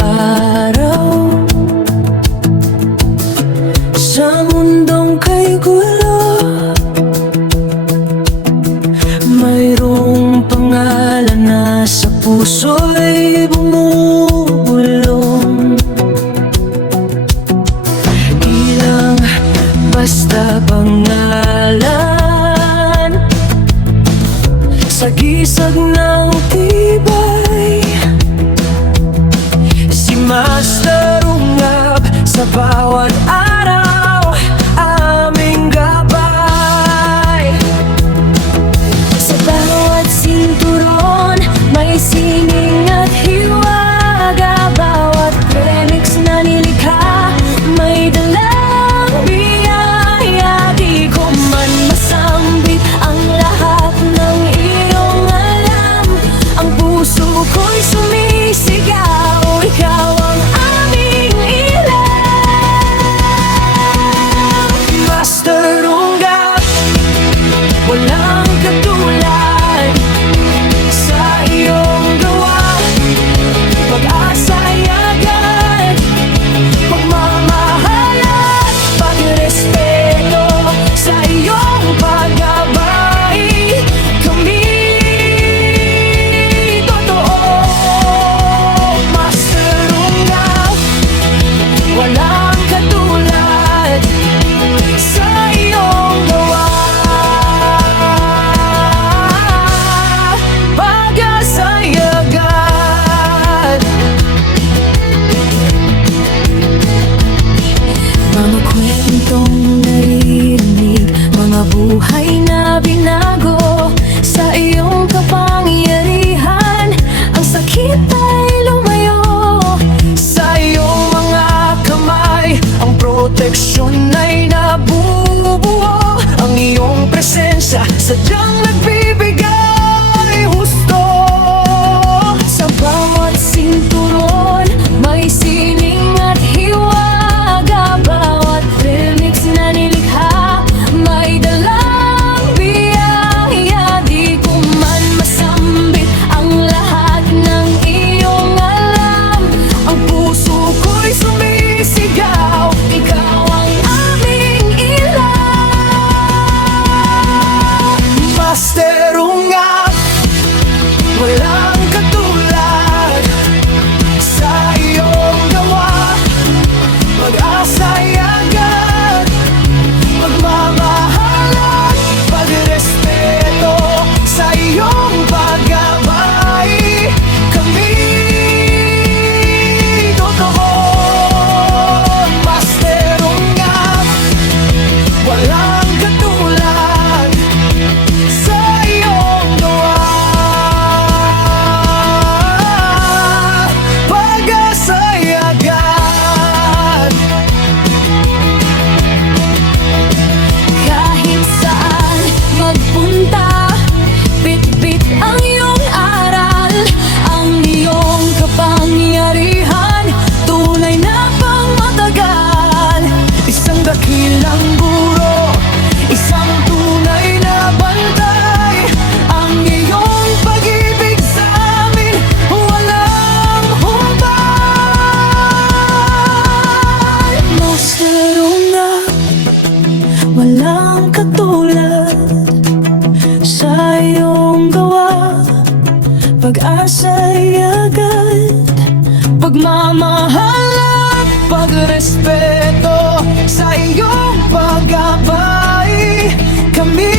araw sa mundong kay gulo. Mayroong pangalan na sa puso'y bumubulong. Ilang basta pangalan sa gisag ng tibay. Si Master Ungab sa bawat araw aming gabay. Sa bawat sinturon may sining at hiwaga. Bawat remix na nilikha may dalang biyaya. Di ko man masambit ang lahat ng iyong alam. Ang puso ko'y sumisigaw, ikaw ang aming ilang. Master Ungab, walang katulad sa iyong gawa. Pag-asa'y agad, pagmamahal at pagrespeto sa iyong paggabay. Kami totoo, Master Ungab, walang katulad sa iyong gawa. Pag-asa'y agad. Mga kwentong naririnig, mga buhay na binago sa iyong kapangyarihan. Ang sakit ay lumayo sa iyong mga kamay. Ang proteksyon ay nabubuo. Ang iyong presensya sadyang nagbibigay husto. Sa bawat sinturon may sining at hiwaga. Bawat remix na nilikha may dalang biyaya. Di ko man masambit ang lahat ng iyong alam. Ang puso ko'y sumisigaw, ikaw ang aming ilang. Master Ungab, walang katulad sa iyong gawa. Pag-asa'y agad, pagmamahal at pagrespeto sa iyong paggabay. Kami totoo, Master Ungab, walang katulad sa iyong gawa. Pag-asa'y agad, kahit saan magpunta, bit-bit ang iyong aral. Ang iyong kapangyarihan, tunay na pangmatagal. Isang dakilang guro, isang tunay na bantay. Ang iyong pag-ibig sa amin, walang humpay. Master Ungab, walang katulad sa iyong gawa. Pag-asa'y agad, pagmamahal at pagrespeto sa iyong paggabay. Kami